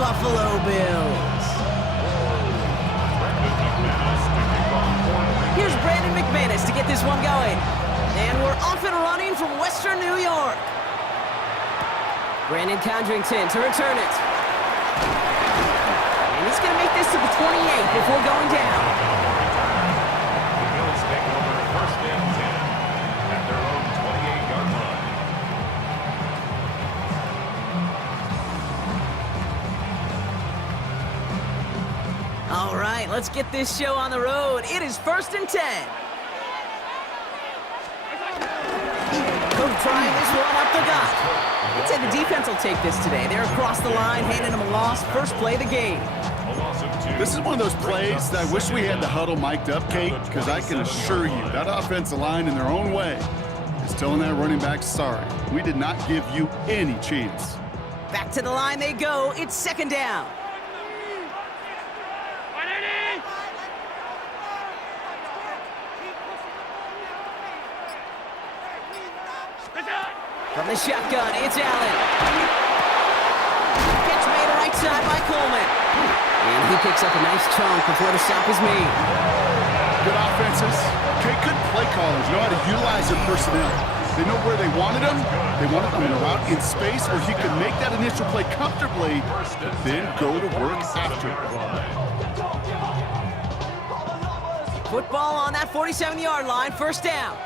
Buffalo Bills. Here's Brandon McManus to get this one going. And we're off and running from Western New York. Brandon Condrington to return it. And he's going to make this to the 28 before going down. The Bills take over first and 10 at their own 28-yard line. All right, let's get this show on the road. It is first and 10. Cook trying this one up the gut. I'd say the defense will take this today. They're across the line, handing them a loss. First play of the game. This is one of those plays that I wish we had the huddle mic'd up, Kate, because I can assure you that offensive line in their own way is telling that running back, sorry, we did not give you any chance. Back to the line they go. It's second down. From the shotgun, it's Allen. Catch made right side by Coleman. And he picks up a nice chunk before the stop is made. Good offenses. Okay, good play callers know how to utilize their personnel. They know where they wanted them. They wanted them in a route in space where he could make that initial play comfortably, then go to work after. Football on that 47-yard line, first down.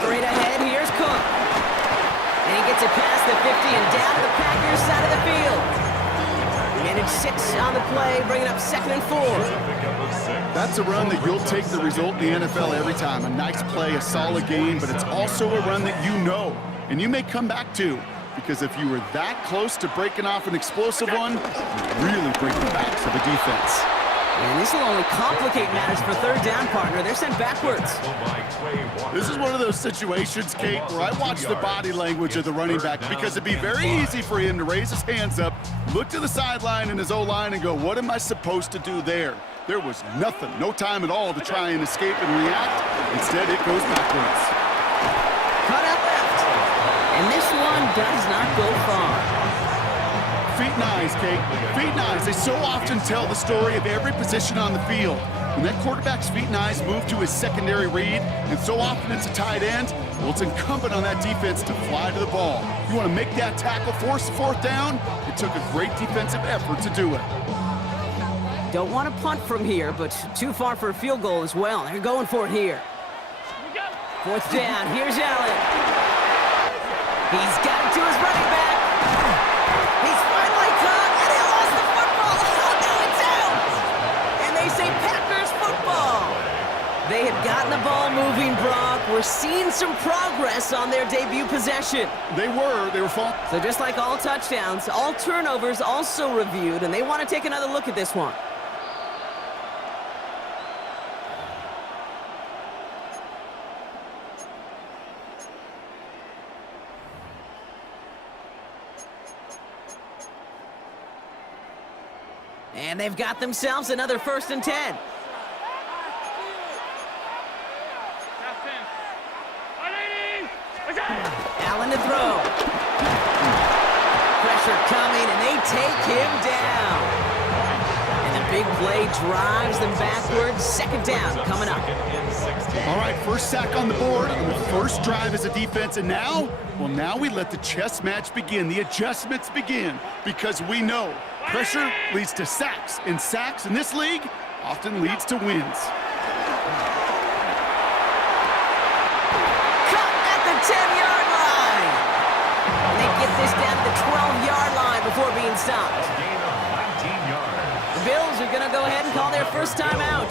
Straight ahead, here's Cook. And he gets it past the 50 and down to the Packers side of the field. Managed 6 on the play, bringing up second and 4. That's a run that you'll take the result in the NFL every time. A nice play, a solid game, but it's also a run that you know, and you may come back to, because if you were that close to breaking off an explosive one, you really break the backs of the defense. And this will only complicate matters for third down, partner. They're sent backwards. This is one of those situations, Kate, where I watch the body language of the running back, because it'd be very easy for him to raise his hands up, look to the sideline in his O-line and go, what am I supposed to do there? There was nothing, no time at all to try and escape and react. Instead, it goes backwards. Cut out left. And this one does not go far. Feet and eyes, Kate. Feet and eyes. They so often tell the story of every position on the field. When that quarterback's feet and eyes move to his secondary read, and so often it's a tight end, well, it's incumbent on that defense to fly to the ball. You want to make that tackle, force the fourth down? It took a great defensive effort to do it. Don't want to punt from here, but too far for a field goal as well. They're going for it here. Fourth down. Here's Allen. He's got it to his running back. He's finally caught, and he lost the football. Oh, no, it's out. And they say Packers football. They had gotten the ball moving, Brock. We're seeing some progress on their debut possession. They were falling. So just like all touchdowns, all turnovers also reviewed, and they want to take another look at this one. And they've got themselves another first and 10. Allen to throw. Pressure coming, and they take him down. And the big play drives them backwards. Second down coming up. All right, first sack on the board on the first drive as a defense, and now, well, now we let the chess match begin, the adjustments begin, because we know pressure leads to sacks, and sacks in this league often leads to wins. Cut at the 10-yard line. And they get this down to the 12-yard line before being stopped. The Bills are going to go ahead and call their first time out.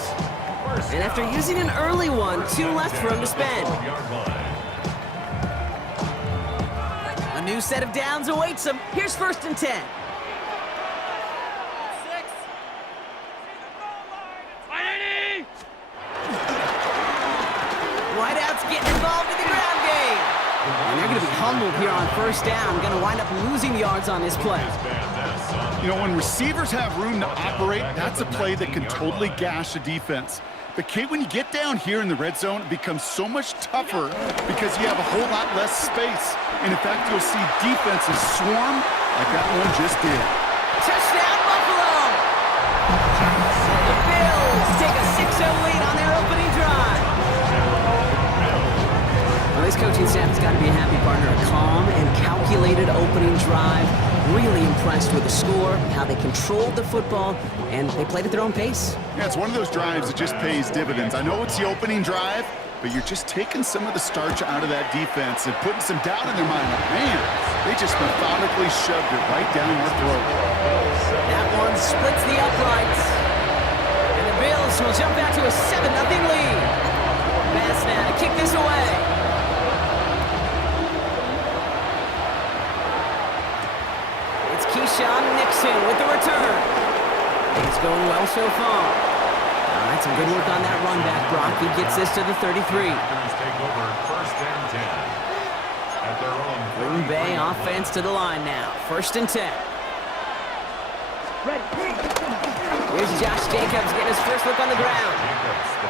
And after using an early one, 2 left for him to spend. A new set of downs awaits him. Here's first and 10. Whiteout's getting involved in the ground game. And they're going to be humbled here on first down. Going to wind up losing yards on this play. You know, when receivers have room to operate, that's a play that can totally gash a defense. But Kate, when you get down here in the red zone, it becomes so much tougher because you have a whole lot less space. And in fact, you'll see defenses swarm like that one just did. Touchdown, Buffalo! The Bills take a 6-0 lead on their opening drive. Well, this coaching staff has got to be a happy partner. A calm and calculated opening drive. Really impressed with the score, how they controlled the football, and they played at their own pace. Yeah, it's one of those drives that just pays dividends. I know it's the opening drive, but you're just taking some of the starch out of that defense and putting some doubt in their mind. Like, man, they just methodically shoved it right down our throat. That one splits the uprights. And the Bills will jump out to a 7-0 lead. Pass now to kick this away. It's Keyshawn Nixon with the return. It's going well so far. All right, some good work on that run back, Brock. He gets this to the 33. Take over first and 10 at their own Green Bay offense to the line now. First and 10. Here's Josh Jacobs getting his first look on the ground.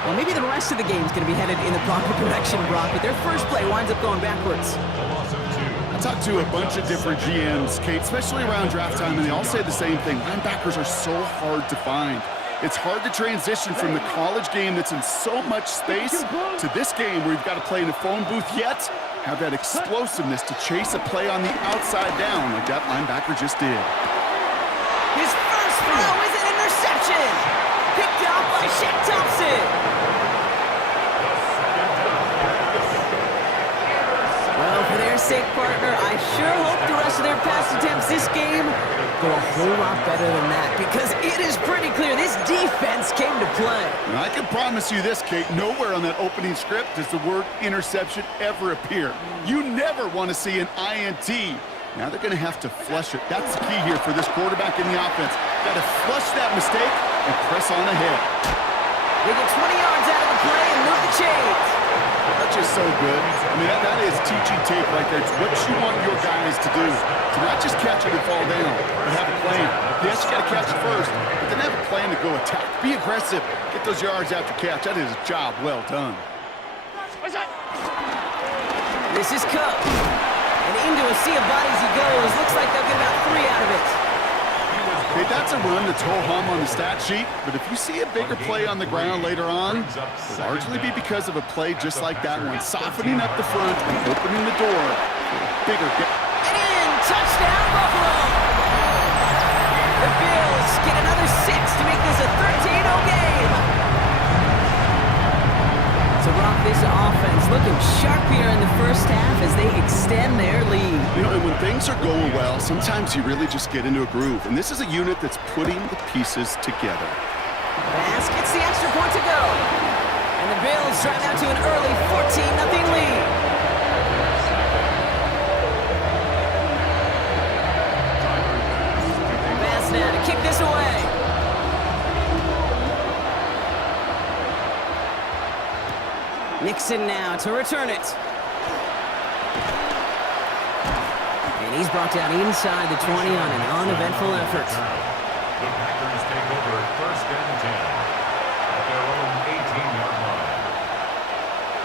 Well, maybe the rest of the game is going to be headed in the proper direction, Brock, but their first play winds up going backwards. I talked to a bunch of different GMs, Kate, especially around draft time, and they all say the same thing. Linebackers are so hard to find. It's hard to transition from the college game that's in so much space to this game where you've got to play in a phone booth yet have that explosiveness to chase a play on the outside down like that linebacker just did. His first throw is an interception. Picked off by Shaq Thompson. Well, for their sake, partner, I sure hope the rest of their pass attempts this game go a whole lot better than that, because it is pretty clear this defense came to play. And I can promise you this, Kate, nowhere on that opening script does the word interception ever appear. You never want to see an INT. Now they're going to have to flush it. That's the key here for this quarterback in the offense. Got to flush that mistake and press on ahead. They get 20 yards out of the play and move the chains. That's just so good. I mean, that is teaching tape right there. It's what you want your guys to do. To not just catch it and fall down, but have a plan. Yes, you got to catch it first, but then have a plan to go attack. Be aggressive. Get those yards after catch. That is a job well done. This is Cook. And into a sea of bodies he goes. Looks like they'll get about 3 out of it. Okay, that's a run that's ho-hum on the stat sheet, but if you see a bigger play on the ground later on, it'll largely be because of a play just like that one, softening up the front and opening the door for a bigger get. And in! Touchdown, Buffalo! The Bills get another 6 to make this a 13-0 game. So Brock, this offense looking sharp here in the first half as they extend their lead. You know, and when things are going well, sometimes you really just get into a groove. And this is a unit that's putting the pieces together. Pass gets the extra point to go. And the Bills drive out to an early 14-0 lead. Pass now to kick this away. Nixon now to return it. And he's brought down inside the 20 on an uneventful effort. The Packers take over first and 10 at their own 18-yard line.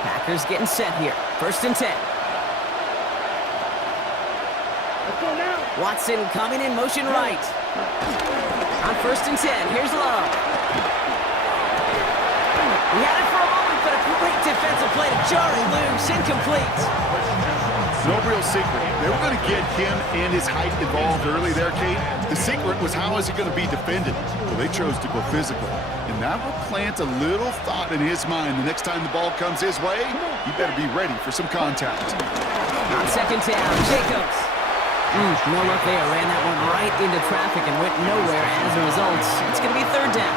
Packers getting set here. First and 10. Watson coming in motion right. On first and 10, here's Love. He had it for a moment, but a great defensive play to jar it loose, incomplete. No real secret. They were going to get him and his height involved early there, Kate. The secret was how is he going to be defended? Well, they chose to go physical. And that will plant a little thought in his mind. The next time the ball comes his way, you better be ready for some contact. On second down, Jacobs. No luck there. Ran that one right into traffic and went nowhere as a result. It's going to be third down.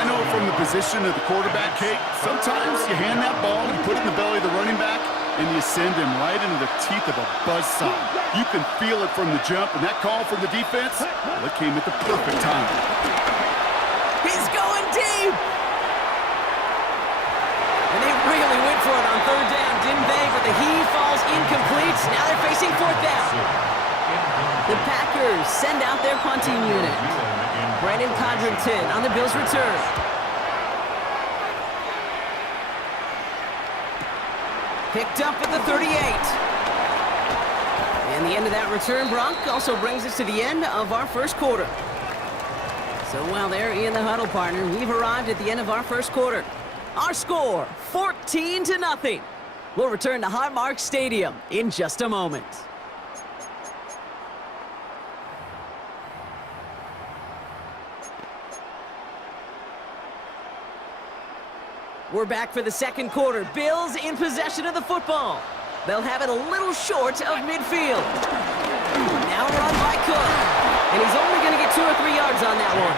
I know from the position of the quarterback, Kate, sometimes you hand that ball, you put it in the belly of the running back, and you send him right into the teeth of a buzzsaw. You can feel it from the jump, and that call from the defense, well, it came at the perfect time. He's going deep! And they really went for it on third down, didn't they? But the heave falls incomplete. Now they're facing fourth down. The Packers send out their punting unit. Brandon Codrington on the Bills' return. Picked up at the 38. And the end of that return, Brock, also brings us to the end of our first quarter. So while they're in the huddle, partner, we've arrived at the end of our first quarter. Our score, 14-0. We'll return to Highmark Stadium in just a moment. We're back for the second quarter. Bills in possession of the football. They'll have it a little short of midfield. Now run by Cook. And he's only going to get 2 or 3 yards on that one.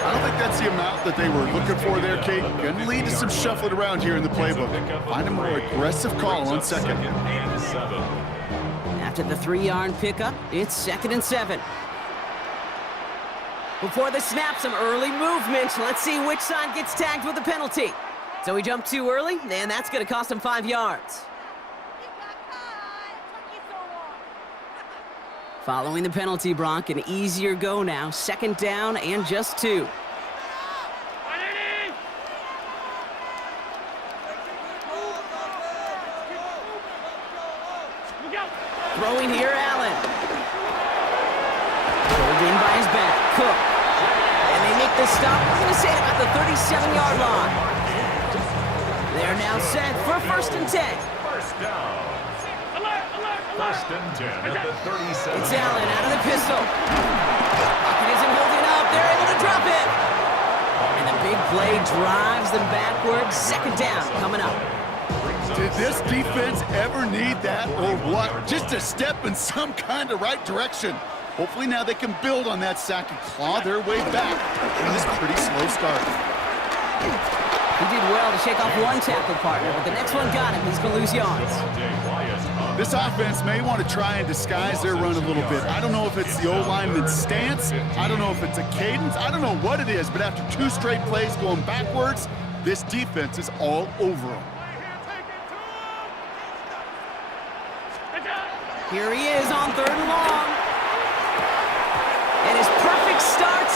I don't think that's the amount that they were looking for there, Kate. Going to lead to some shuffling around here in the playbook. Find a more aggressive call on second. After the 3-yard pickup, it's 2nd and 7. Before the snap, some early movement. Let's see which side gets tagged with a penalty. So he jumped too early, and that's going to cost him 5 yards. Following the penalty, Brock, an easier go now. 2nd down and just 2. Throwing here, Allen. Pulled in by his back, Cook. And they make the stop, I'm going to say about the 37-yard line. They're now set for 1st and 10. First down. First and 10 at the 37. It's Allen out of the pistol. Pocket isn't holding up. They're able to drop it. And the big play drives them backwards. 2nd down coming up. Did this defense ever need that or what? Just a step in some kind of right direction. Hopefully now they can build on that sack and claw their way back from this pretty slow start. He did well to shake off one tackle partner, but the next one got him. He's going to lose yards. This offense may want to try and disguise their run a little bit. I don't know if it's the O-lineman's stance. I don't know if it's a cadence. I don't know what it is, but after 2 straight plays going backwards, this defense is all over them. Here he is on 3rd and long. And his perfect start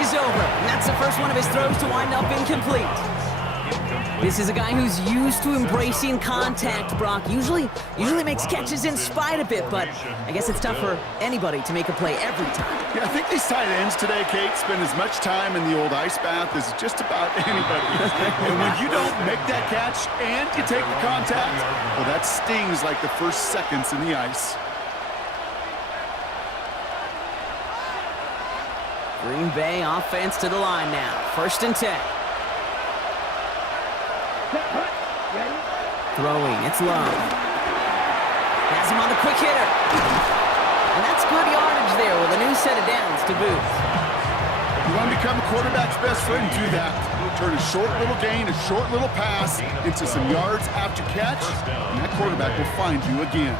is over. And that's the first one of his throws to wind up incomplete. This is a guy who's used to embracing contact, Brock. Usually makes catches in spite of it, but I guess it's tough for anybody to make a play every time. Yeah, I think these tight ends today, Kate, spend as much time in the old ice bath as just about anybody. And when you don't make that catch and you take the contact, well, that stings like the first seconds in the ice. Green Bay offense to the line now. 1st and 10. Throwing, it's Love. Has him on the quick hitter. And that's good yardage there with a new set of downs to boot. You want to become a quarterback's best friend, do that. Turn a short little gain, a short little pass into some yards after catch, and that quarterback will find you again.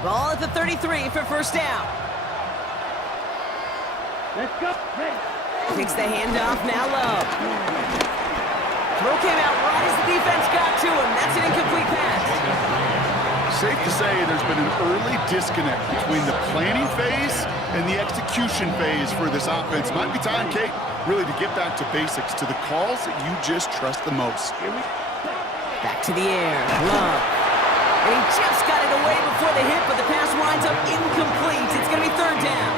Ball at the 33 for 1st down. Let's go. Takes the handoff, now Love. Throw came out right as the defense got to him. That's an incomplete pass. Safe to say there's been an early disconnect between the planning phase and the execution phase for this offense. Might be time, Kate, really to get back to basics, to the calls that you just trust the most. Back to the air, Love. And he just got it away before the hit, but the pass winds up incomplete. It's going to be 3rd down.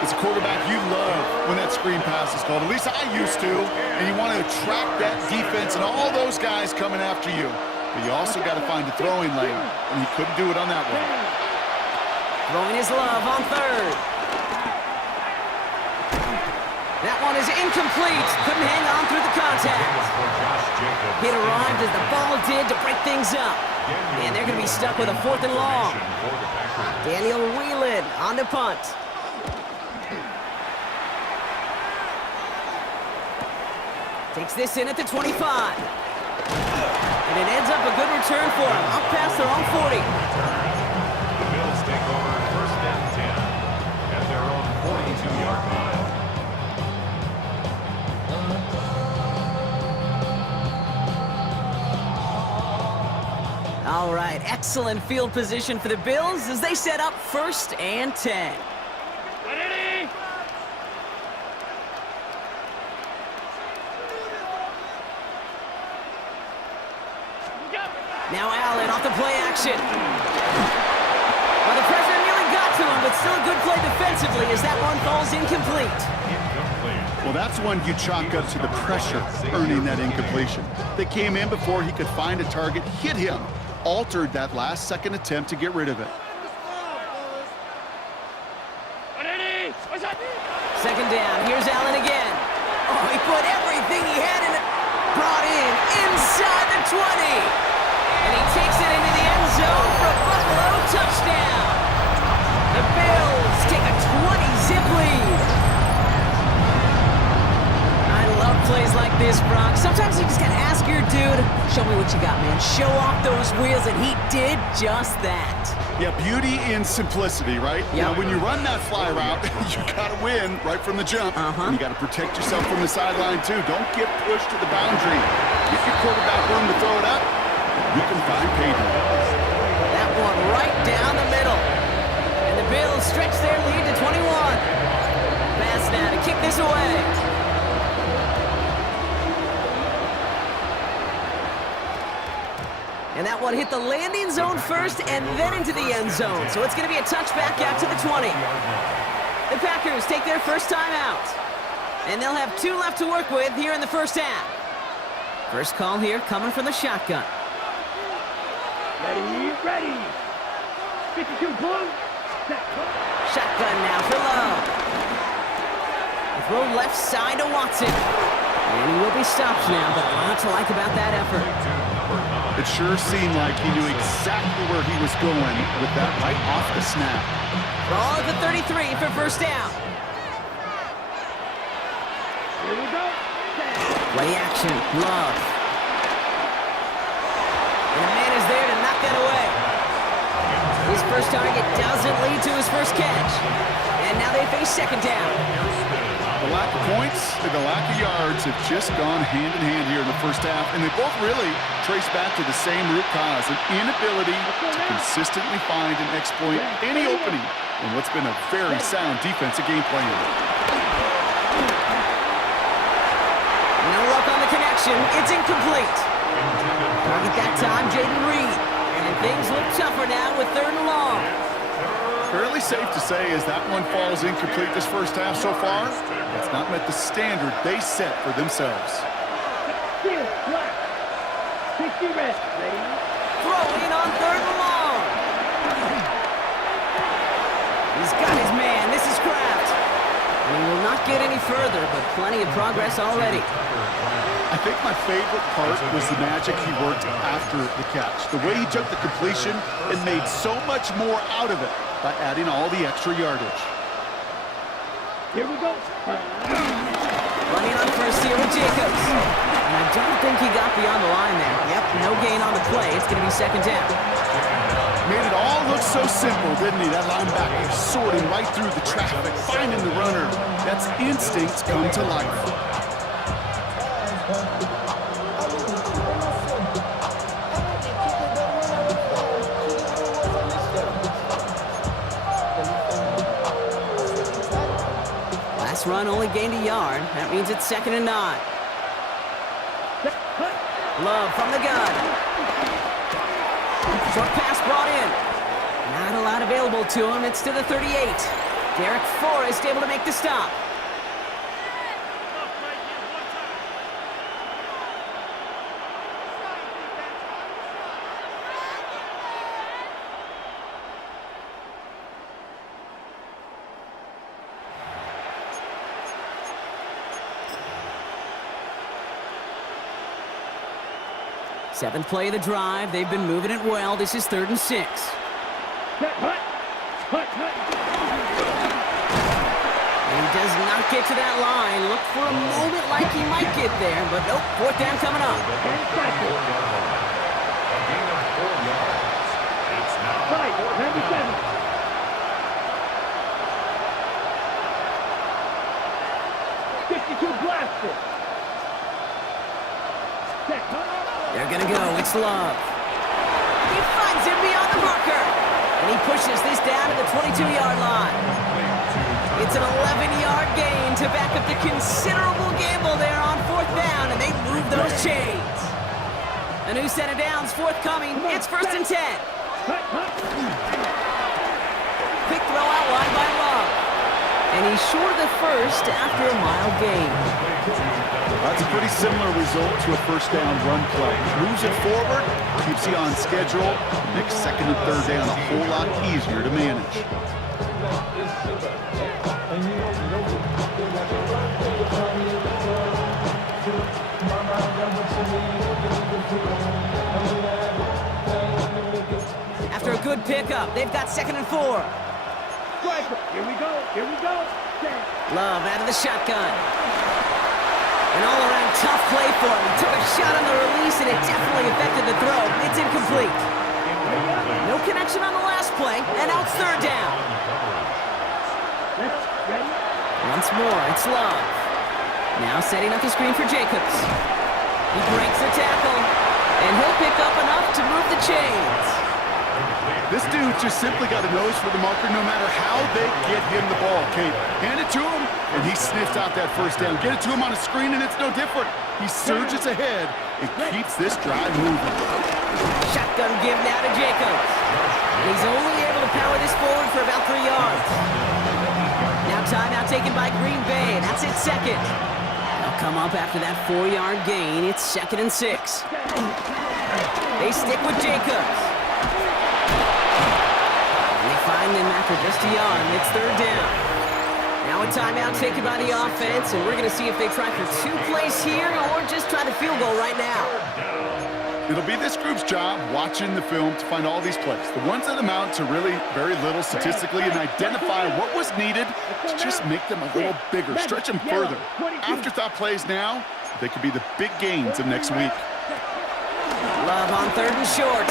As a quarterback, you love when that screen pass is called. At least I used to. And you want to attract that defense and all those guys coming after you. But you also got to find a throwing lane, and he couldn't do it on that one. Throwing his Love on 3rd. That one is incomplete. Couldn't hang on through the contact. It arrived as the ball did to break things up. And they're going to be stuck with a 4th and long. Daniel Whelan on the punt. Takes this in at the 25. And it ends up a good return for him. Up past their own 40. The Bills take over 1st and 10 at their own 42-yard line. All right, excellent field position for the Bills as they set up 1st and 10. Now Allen off the play action. Well, the pressure nearly got to him, but still a good play defensively as that one falls incomplete. Well, that's one you chalk up to the pressure earning that incompletion. They came in before he could find a target, hit him, altered that last-second attempt to get rid of it. Second down, here's Allen again. Oh, he put everything he had in it. Brought in inside the 20. And he takes it into the end zone for a Buffalo touchdown. The Bills take a 20-zip lead. I love plays like this, Brock. Sometimes you just gotta ask your dude, show me what you got, man. Show off those wheels, and he did just that. Yeah, beauty in simplicity, right? Yep. Now, when you run that fly route, you gotta win right from the jump. And you gotta protect yourself from the sideline, too. Don't get pushed to the boundary. Give your quarterback room to throw it up. You can find pay dirt. That one right down the middle. And the Bills stretch their lead to 21. Pass now to kick this away. And that one hit the landing zone first and then into the end zone. So it's going to be a touchback out to the 20. The Packers take their first time out. And they'll have 2 left to work with here in the first half. First call here coming from the shotgun. Ready. 52 blue. Shotgun now for Love. The throw left side to Watson. And he will be stopped now, but a lot to like about that effort. It sure seemed like he knew exactly where he was going with that right off the snap. Ball at the 33 for first down. Here we go. Play action, Love. And the man is there to knock that away. His first target doesn't lead to his first catch. And now they face second down. The lack of points and the lack of yards have just gone hand in hand here in the first half, and they both really trace back to the same root cause, an inability to consistently find and exploit any opening in what's been a very sound defensive game plan. No luck on the connection. It's incomplete. Target that time, Jaden Reed. And things look tougher now with 3rd and long. Fairly safe to say as that one falls incomplete this first half so far, it's not met the standard they set for themselves. 60 red. Ready. Throwing on 3rd and long. He's got his man. This is Kraft. And he will not get any further, but plenty of progress already. I think my favorite part was the magic he worked after the catch. The way he took the completion and made so much more out of it by adding all the extra yardage. Here we go. Running on first here with Jacobs. And I don't think he got beyond the line there. Yep, no gain on the play. It's going to be second down. Made it all look so simple, didn't he? That linebacker sorting right through the traffic, finding the runner. That's instincts come to life. Last run only gained a yard. That means it's 2nd and 9. Love from the gun. Short pass brought in. Not a lot available to him. It's to the 38. Derek Forrest able to make the stop. Seventh play of the drive. They've been moving it well. This is 3rd and 6. Hut. And he does not get to that line. Look for a moment like he might get there, but nope. 4th down coming up. Right, 97. Blasted. They're going to go. It's Love. He finds him beyond the marker. And he pushes this down to the 22-yard line. It's an 11-yard gain to back up the considerable gamble there on 4th down, and they move those chains. A new set of downs forthcoming. It's 1st and 10. Quick throw out wide by Love. And he's short of the first after a mile gain. That's a pretty similar result to a first down run play. Moves it forward, keeps you on schedule, makes 2nd and 3rd down a whole lot easier to manage. After a good pickup, they've got 2nd and 4. Striker. Here we go. Here we go. Love out of the shotgun. An all-around tough play for him. He took a shot on the release, and it definitely affected the throw. It's incomplete. No connection on the last play, and now it's 3rd down. Once more, it's Love. Now setting up the screen for Jacobs. He breaks the tackle, and he'll pick up enough to move the chains. This dude just simply got a nose for the marker no matter how they get him the ball, Kate. Hand it to him, and he sniffs out that first down. Get it to him on a screen, and it's no different. He surges ahead and keeps this drive moving. Shotgun give now to Jacobs. He's only able to power this forward for about 3 yards. Now timeout taken by Green Bay. That's its 2nd. They'll come up after that 4-yard gain. It's 2nd and 6. They stick with Jacobs. Find them after just a yard, and it's 3rd down. Now a timeout taken by the offense, and we're going to see if they try for 2 plays here or just try the field goal right now. It'll be this group's job watching the film to find all these plays, the ones that amount to really very little statistically, and identify what was needed to just make them a little bigger, stretch them further. Afterthought plays now, they could be the big gains of next week. Love on 3rd and short.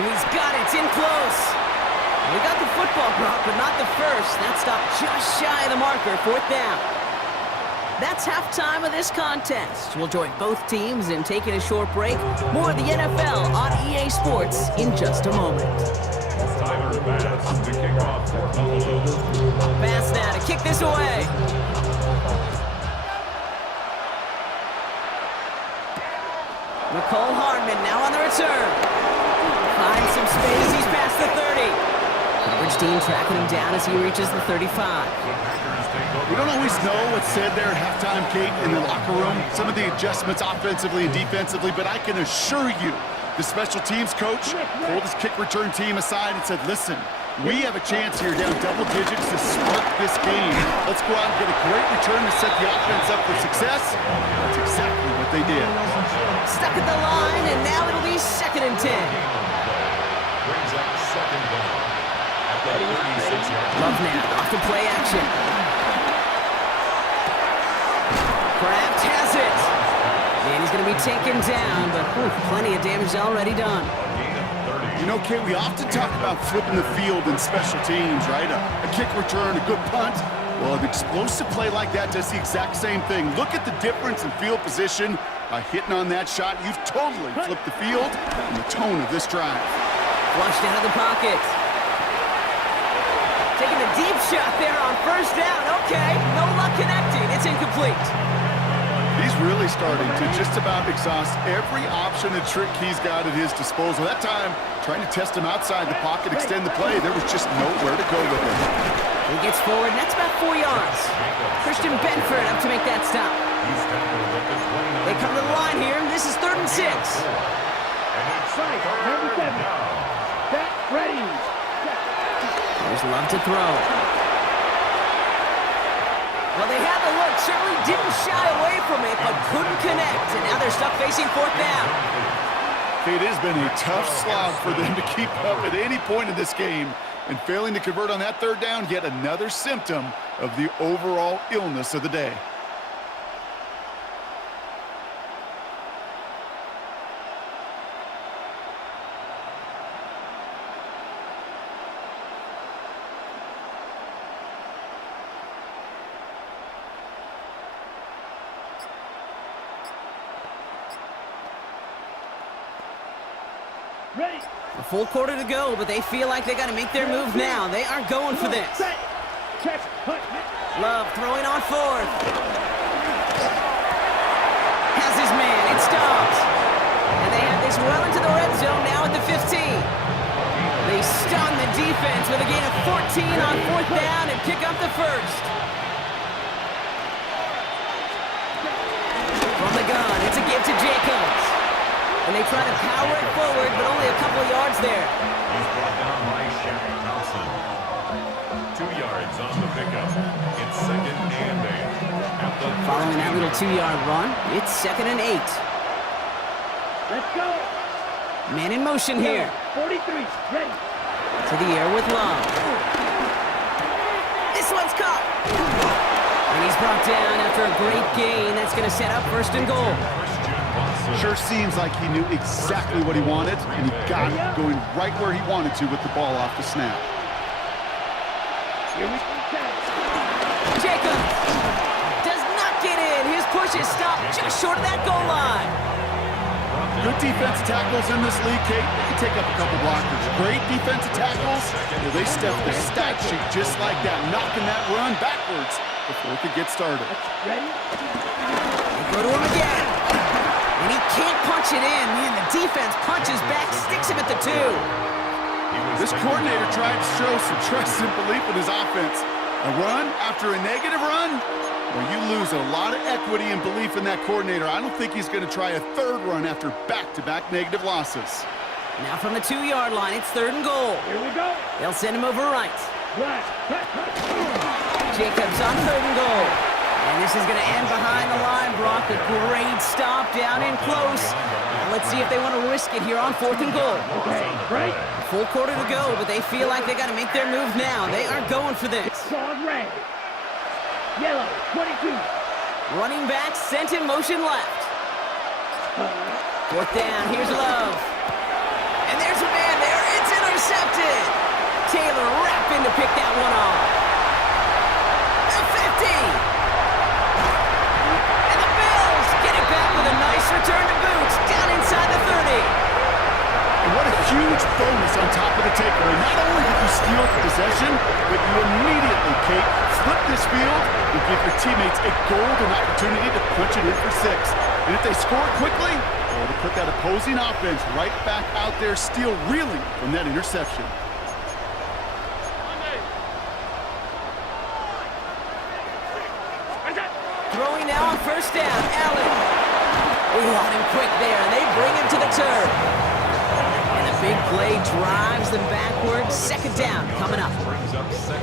And he's got it. It's in close. We got the football drop, but not the first. That stopped just shy of the marker, 4th down. That's halftime of this contest. We'll join both teams in taking a short break. More of the NFL on EA Sports in just a moment. Tyler Bass to kick off for Buffalo. Bass now to kick this away. Nicole Hardman now on the return. Finds some space. He's past the 30. Coverage team tracking him down as he reaches the 35. We don't always know what's said there at halftime, Kate, in the locker room. Some of the adjustments offensively and defensively, but I can assure you the special teams coach pulled his kick return team aside and said, listen, we have a chance here down double digits to spark this game. Let's go out and get a great return to set the offense up for success. That's exactly what they did. Stuck at the line, and now it'll be 2nd and 10. Brings up 2nd down. Love now, off the play action. Kraft has it. And he's going to be taken down, but plenty of damage already done. You know, Kate, we often talk about flipping the field in special teams, right? A kick return, a good punt. Well, an explosive play like that does the exact same thing. Look at the difference in field position. By hitting on that shot, you've totally flipped the field and the tone of this drive. Flushed out of the pocket. Taking a deep shot there on 1st down. Okay, no luck connecting. It's incomplete. He's really starting to just about exhaust every option and trick he's got at his disposal. That time, trying to test him outside the pocket, extend the play, there was just nowhere to go with it. He gets forward, and that's about 4 yards. Christian Benford up to make that stop. They come to the line here, and this is 3rd and 6. Strike, number 7. Set, ready. There's Love to throw. Well, they had the look, certainly didn't shy away from it, but couldn't connect, and now they're stuck facing 4th down. It has been a tough slog for them to keep up at any point in this game, and failing to convert on that 3rd down, yet another symptom of the overall illness of the day. Ready. A full quarter to go, but they feel like they got to make their move now. They are going for this. Set. Check. Hunt. Love throwing on 4th. Has his man. It stops. And this well into the red zone now at the 15. They stun the defense with a gain of 14 on 4th down and pick up the first. From the gun, it's a give to Jacobs. And they try to power it forward, but only a couple of yards there. He's brought down by Shaq Thompson. 2 yards on the pickup. It's 2nd and 8. At the Following that little 2-yard run, it's 2nd and 8. Let's go. Man in motion here. 43, ready. To the air with Love. This one's caught. And he's brought down after a great gain. That's going to set up 1st and goal. Sure seems like he knew exactly what he wanted, and he got it going right where he wanted to with the ball off the snap. Here we go. Jacobs does not get in. His push is stopped just short of that goal line. Good defensive tackles in this league, Kate. They can take up a couple blockers. Great defensive tackles. Well, they step the stat sheet just like that, knocking that run backwards before it could get started. Ready? They go to him again. And he can't punch it in. Man, the defense punches back, sticks him at the 2. This coordinator tried to show some trust and belief in his offense. A run after a negative run? Well, you lose a lot of equity and belief in that coordinator. I don't think he's going to try a 3rd run after back-to-back negative losses. Now from the 2-yard line, it's 3rd and goal. Here we go. They'll send him over right. Right. Jacobs on 3rd and goal. And this is going to end behind the line, Brock. A great stop down in close. Now let's see if they want to risk it here on 4th and goal. Okay, right. Full quarter to go, but they feel like they got to make their move now. They are going for this. Solid red. Yellow, 22. Running back sent in motion left. 4th down, here's Love. And there's a man there. It's intercepted. Taylor rapping to pick that one off. The 50. And the Bills get it back with a nice return to boots down inside the 30. And what a huge bonus on top of the takeaway. Not only did you steal the possession, but you immediately, Kate, flip this field and give your teammates a golden opportunity to punch it in for 6. And if they score quickly, well, to put that opposing offense right back out there, still reeling from that interception. Throwing now on 1st down, Allen. They want him quick there, and they bring him to the turf. And a big play drives them backwards. 2nd down coming up.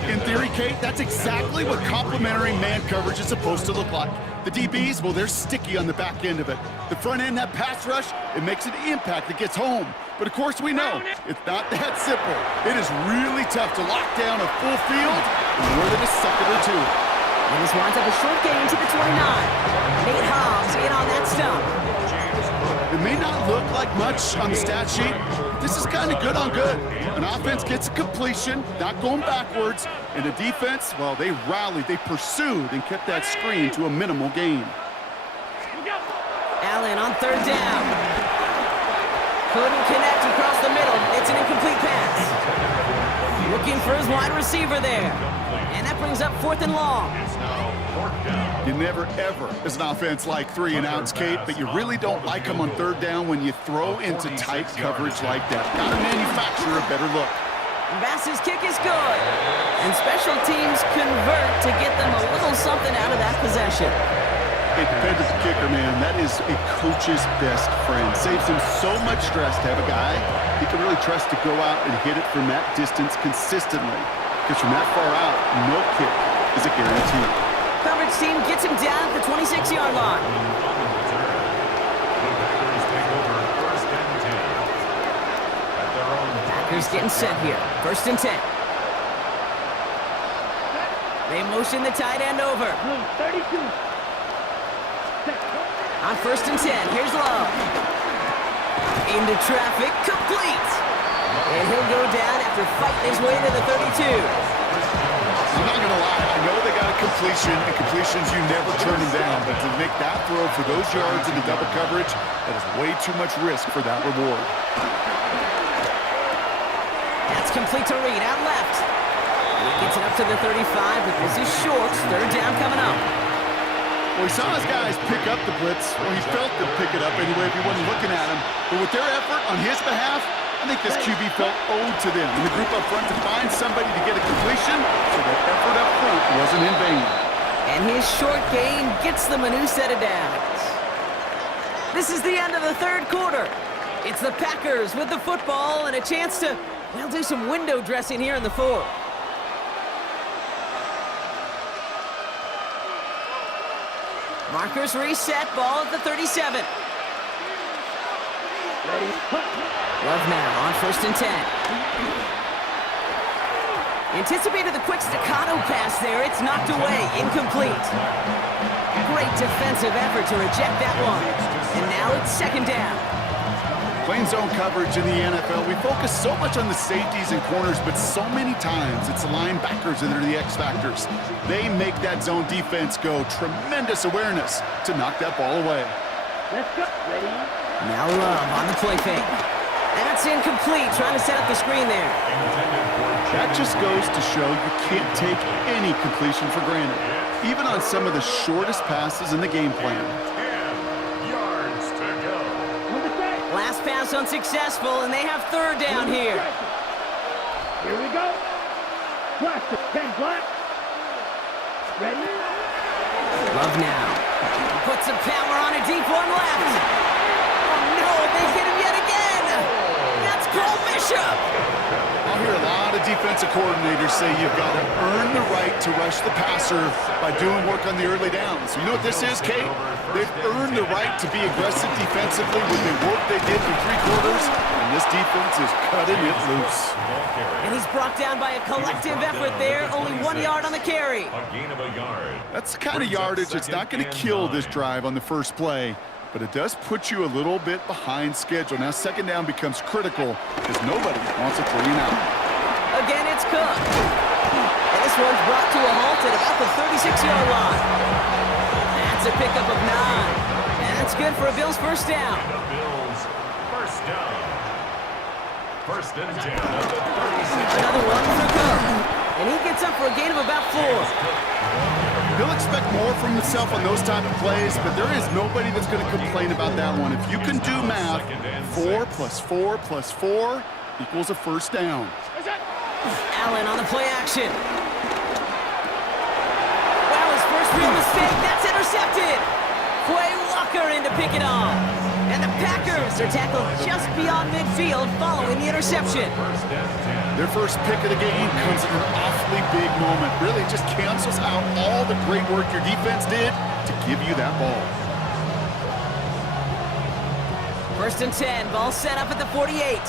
In theory, Kate, that's exactly what complementary man coverage is supposed to look like. The DBs, well, they're sticky on the back end of it. The front end, that pass rush, it makes an impact that gets home. But of course we know, it's not that simple. It is really tough to lock down a full field in more than a second or 2. And this winds up a short gain to the 29. Nate Hobbs in on that stump. It may not look like much on the stat sheet, but this is kind of good on good. An offense gets a completion, not going backwards, and the defense, well, they rallied, they pursued, and kept that screen to a minimal gain. Allen on 3rd down. Couldn't connect across the middle. It's an incomplete pass. Looking for his wide receiver there. And that brings up 4th and long. You never, ever, as an offense, like 3 and outs, Kate, but you really don't like them on 3rd down when you throw into tight coverage like that. Gotta manufacture a better look. Bass's kick is good. And special teams convert to get them a little something out of that possession. It depends on the kicker, man. That is a coach's best friend. Saves him so much stress to have a guy he can really trust to go out and hit it from that distance consistently. Because from that far out, no kick is a guarantee. Coverage team gets him down at the 26-yard line. Packers getting set here. 1st and 10. They motion the tight end over. 32. On 1st and 10, here's Love. Into traffic, complete. And he'll go down after fighting his way to the 32. I'm not going to lie, I know they got a completion, and completions you never turn them down, but to make that throw for those yards in the double coverage, that is way too much risk for that reward. That's complete to Reed, out left. He gets it up to the 35, but this is short. 3rd down coming up. Well, he saw his guys pick up the blitz, or he felt them pick it up anyway if he wasn't looking at him. But with their effort on his behalf, I think this QB felt owed to them. And the group up front to find somebody to get a completion, so that effort up front wasn't in vain. And his short gain gets them a new set of downs. This is the end of the third quarter. It's the Packers with the football and a chance to, well, do some window dressing here in the fourth. Markers reset, ball at the 37. Love now on 1st and 10. Anticipated the quick staccato pass there. It's knocked away, incomplete. Great defensive effort to reject that one. And now it's 2nd down. Playing zone coverage in the NFL, we focus so much on the safeties and corners, but so many times it's the linebackers that are the X factors. They make that zone defense go. Tremendous awareness to knock that ball away. Let's go. Ready? Now Love on the play fake. That's incomplete, trying to set up the screen there. That just goes to show you can't take any completion for granted, even on some of the shortest passes in the game plan. 10 yards to go. Last pass unsuccessful, and they have 3rd down here. Here we go. Black to 10 black. Ready? Love now. Puts some power on a deep one left. Oh no, they hit him yet again. That's Cole Bishop. I'll hear a lot of defensive coordinators say you've got to earn the right to rush the passer by doing work on the early downs. You know what this is, Kate? They've earned the right to be aggressive defensively with the work they did for 3 quarters, and this defense is cutting it loose. And he's brought down by a collective effort there. Only 1 yard on the carry. A gain of a yard. That's the kind of yardage that's not going to kill this drive on the first play, but it does put you a little bit behind schedule. Now 2nd down becomes critical because nobody wants a 3 and out. Again, it's Cook. And this one's brought to a halt at about the 36-yard line. That's a pickup of 9. And that's good for a Bills 1st down. The Bills 1st down. 1st and 10 at the 36. Another one for Cook. And he gets up for a gain of about 4. He'll expect more from himself on those type of plays, but there is nobody that's going to complain about that one. If you can do math, 4 plus 4 plus 4 equals a 1st down. Allen on the play action. Well, his first real mistake, that's intercepted. Quay Walker in to pick it off. And the Packers are tackled just beyond midfield following the interception. Their first pick of the game comes at an awfully big moment. Really just cancels out all the great work your defense did to give you that ball. 1st and 10, ball set up at the 48.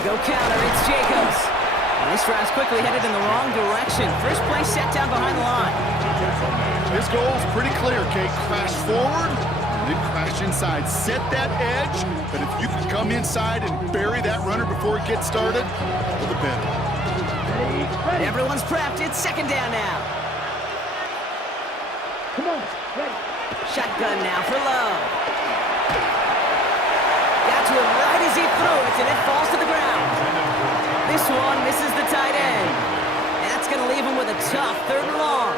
Go counter, it's Jacobs. And this drive's quickly headed in the wrong direction. First play set down behind the line. His goal is pretty clear, Kate. Crash forward, and then crash inside. Set that edge, but if you can come inside and bury that runner before it gets started, all the better. Ready? Everyone's prepped, it's 2nd down now. Come on. Ready? Shotgun now for Love. Got to him right as he threw it, and it falls to the ground. This one misses the tight end. And that's going to leave him with a tough 3rd and long.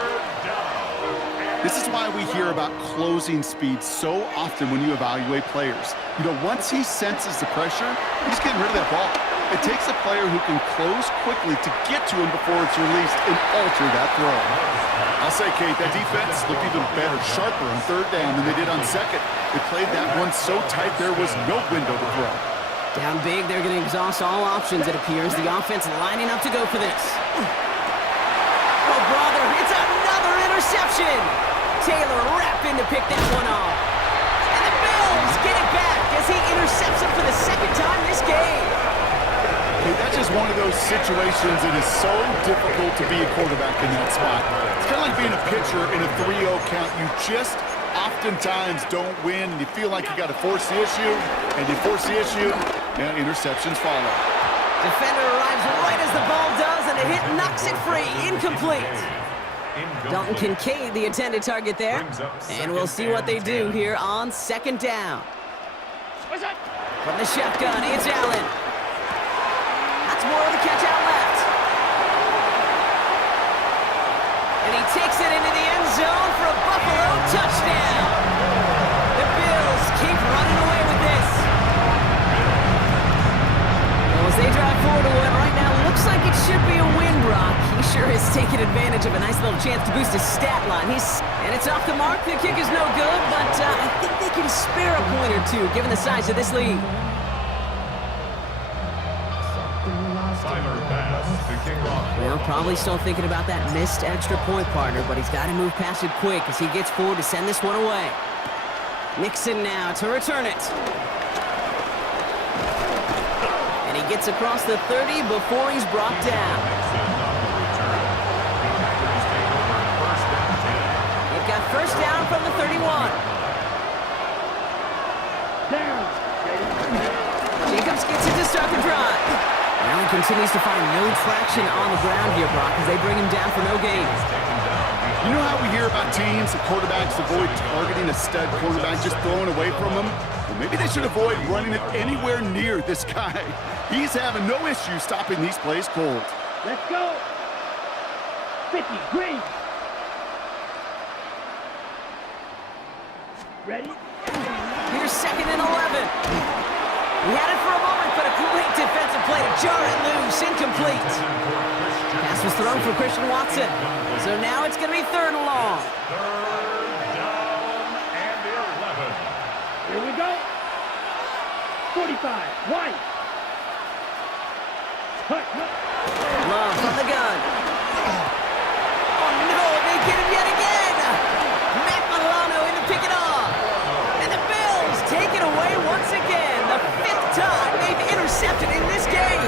This is why we hear about closing speed so often when you evaluate players. You know, once he senses the pressure, he's getting rid of that ball. It takes a player who can close quickly to get to him before it's released and alter that throw. I'll say, Kate, that defense looked even better, sharper on 3rd down than they did on 2nd. They played that one so tight there was no window to throw. Down big, they're going to exhaust all options, it appears. The offense lining up to go for this. Oh, brother, it's another interception. Taylor wrapping to pick that one off. And the Bills get it back as he intercepts him for the 2nd time this game. Hey, that's just one of those situations that is so difficult to be a quarterback in that spot. It's kind of like being a pitcher in a 3-0 count. You just oftentimes don't win, and you feel like you got to force the issue, and you force the issue, and interceptions follow. Defender arrives right as the ball does, and the hit knocks it free. Incomplete. Dalton Kincaid, the intended target there. And we'll see what they do here on 2nd down. From the shotgun, it's Allen. That's more of the catch out left. takes it into the end zone for a Buffalo touchdown. The Bills keep running away with this. Well, as they drive forward to what right now looks like it should be a win, Brock. He sure is taking advantage of a nice little chance to boost his stat line. And it's off the mark. The kick is no good, but I think they can spare a point or two given the size of this lead. Well, probably still thinking about that missed extra point, partner, but he's got to move past it quick as he gets forward to send this one away. Nixon now to return it. And he gets across the 30 before he's brought down. They've got first down from the 31. Down. Jacobs gets it to start the drive. Allen continues to find no traction on the ground here, Brock, as they bring him down for no gain. You know how we hear about teams that quarterbacks avoid targeting a stud quarterback, just throwing away from him? Well, maybe they should avoid running it anywhere near this guy. He's having no issue stopping these plays cold. Let's go. 50, green. Ready? Here's 2nd and 11. He had it for a moment, but a great defensive play to jar it loose. Incomplete. Pass was thrown for Christian Watson. So now it's going to be 3rd and long. 3rd down and 11. Here we go. 45, White. Love from the gun. Oh no, they get him yet again. Matt Milano in to pick it off. And the Bills take it away once again. The 5th time they've intercepted in this game.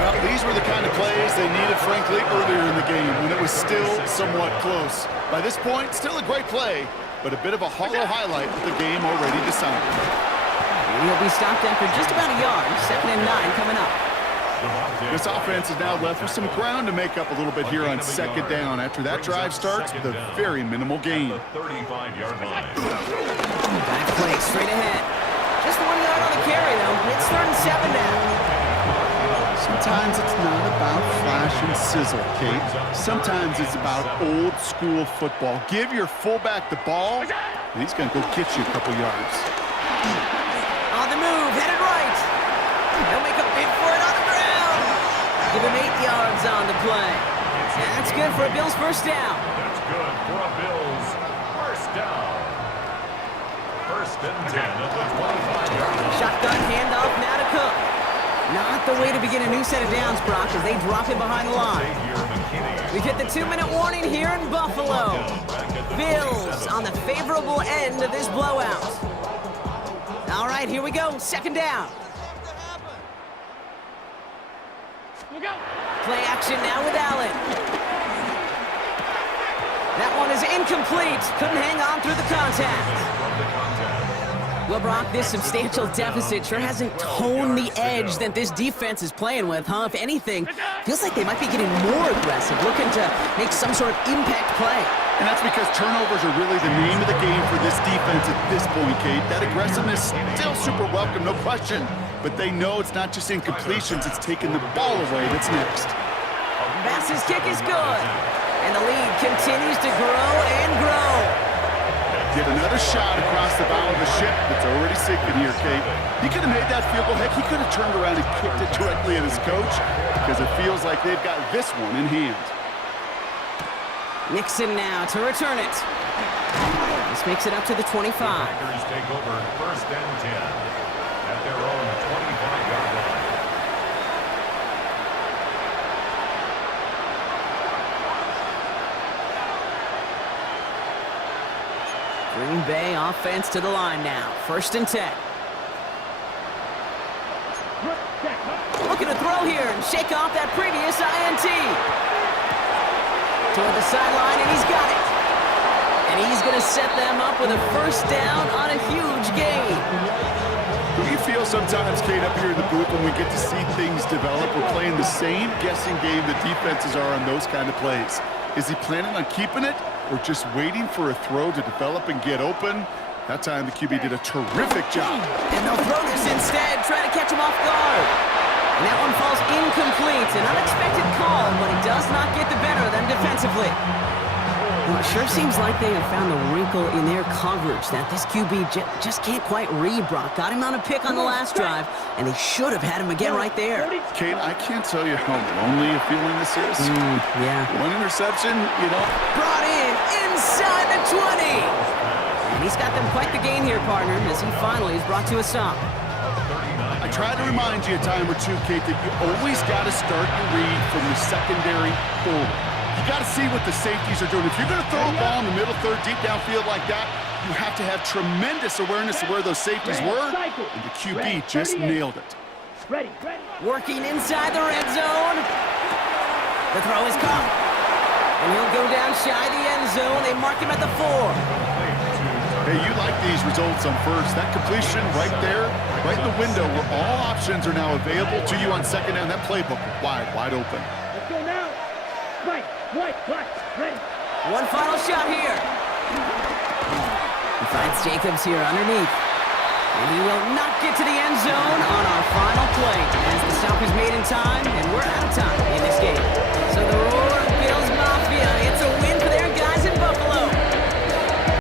Well, these were the kind of plays they needed, frankly, earlier in the game when it was still somewhat close. By this point, still a great play, but a bit of a hollow highlight with the game already decided. And he'll be stopped after just about a yard. 2nd and 9 coming up. This offense is now left with some ground to make up a little bit here on 2nd down after that drive starts with a very minimal gain. 35-yard line. Back play straight ahead. Just 1 yard on the carry, though. It's 3rd and 7 now. Sometimes it's not about flash and sizzle, Kate. Sometimes it's about old school football. Give your fullback the ball, and he's going to go get you a couple yards. On the move, headed right. They'll make a bid for it on the ground. Give him 8 yards on the play. And that's good for a Bills first down. That's good for a Bills first down. 1st and 10 at the 25-yard line. Shotgun handoff now to Cook. Not the way to begin a new set of downs, Brock, as they drop him behind the line. We've hit the 2-minute warning here in Buffalo. Bills on the favorable end of this blowout. All right, here we go. 2nd down. Play action now with Allen. That one is incomplete. Couldn't hang on through the contact. Well, Brock, this substantial deficit sure hasn't toned the edge that this defense is playing with, huh? If anything, feels like they might be getting more aggressive, looking to make some sort of impact play. And that's because turnovers are really the name of the game for this defense at this point, Kate. That aggressiveness still super welcome, no question. But they know it's not just incompletions, it's taking the ball away that's next. Bass's kick is good. And the lead continues to grow and grow. Get another shot across the bow of the ship that's already sinking here, Kate. He could have made that field goal. Heck, he could have turned around and kicked it directly at his coach because it feels like they've got this one in hand. Nixon now to return it. This makes it up to the 25. Packers take over 1st and 10 at their own 25-yard line. Green Bay offense to the line now. 1st and 10. Looking to throw here and shake off that previous INT. Toward the sideline, and he's got it. And he's going to set them up with a first down on a huge gain. We feel sometimes, Kate, up here in the booth when we get to see things develop, we're playing the same guessing game that defenses are on those kind of plays. Is he planning on keeping it or just waiting for a throw to develop and get open? That time the QB did a terrific job. And they'll throw this instead, trying to catch him off guard. And that one falls incomplete. An unexpected call, but it does not get the better of them defensively. Well, it sure seems like they have found the wrinkle in their coverage that this QB just can't quite read, Brock. Got him on a pick on the last drive, and they should have had him again right there. Kate, I can't tell you how lonely a feeling this is. Yeah. One interception, you know. Brought in inside the 20. And he's got them quite the gain here, partner, as he finally is brought to a stop. I try to remind you a time or two, Kate, that you always got to start your read from the secondary forward. You got to see what the safeties are doing. If you're going to throw a ball in the middle third, deep downfield like that, you have to have tremendous awareness of where those safeties were, and the QB just nailed it. Ready. Working inside the red zone. The throw is caught. And he'll go down shy of the end zone. They mark him at the 4. Hey, you like these results on first. That completion right there, right in the window where all options are now available to you on second down. That playbook wide open. Let's go now. Right. Ready. One final shot here. He finds Jacobs here underneath. And he will not get to the end zone on our final play as the stop is made in time, and we're out of time in this game. So the